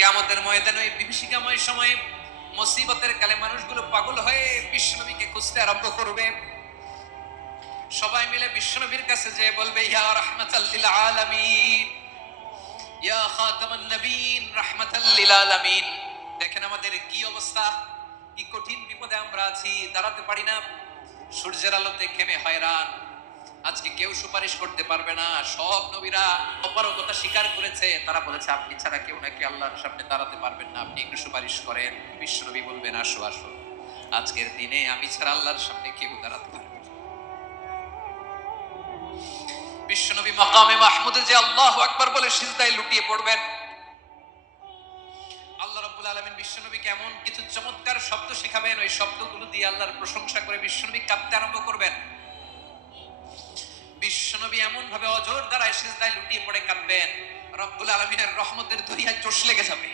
কিয়ামতের ময়দানে ওই বিভীষিকাময় সময়ে মুসিবতের কালে মানুষগুলো পাগল হয়ে বিশ্বনবীকে খুঁজতে আরম্ভ করবে। সবাই মিলে বিশ্বনবীর কাছে যেয়ে বলবে, ইয়া রাহমাতাল লিল আলামিন, ইয়া খাতামান নবীন, রাহমাতাল লিল আলামিন। দেখেন আমাদের কি অবস্থা, কি কঠিন বিপদে আমরা আছি, দাঁড়াতে পারি না, সূর্যের আলোতে ঘেমে হয়রান। আজকে কেউ সুপারিশ করতে পারবে না। সব নবীরা অপারগতা স্বীকার করেছে, তারা বলেছে আপনি ছাড়া কেউ নাকি আল্লাহর সামনে দাঁড়াতে পারবেন না, আপনি একটু সুপারিশ করেন। বিশ্বনবী বলবেন, আসো আসো, আজকের দিনে আমি ছাড়া আল্লাহর সামনে কেউ দাঁড়াতে পারবে না। বিশ্বনবী মাকামে মাহমুদে যে আল্লাহু আকবার বলে সিজদায় লুটিয়ে পড়বেন, আল্লাহ রাব্বুল আলামিন বিশ্বনবীকে এমন কিছু চমৎকার শব্দ শেখাবেন, ওই শব্দগুলো দিয়ে আল্লাহর প্রশংসা করে বিশ্বনবী কাঁদতে আরম্ভ করবেন। বিশ্বনবী এমন ভাবে অজর দ্বারা সিজদায় লুটিয়ে পড়ে কাঁদবেন, রব্বুল আলামিনের রহমতের দরিয়ায় চোষ লেগে যাবে।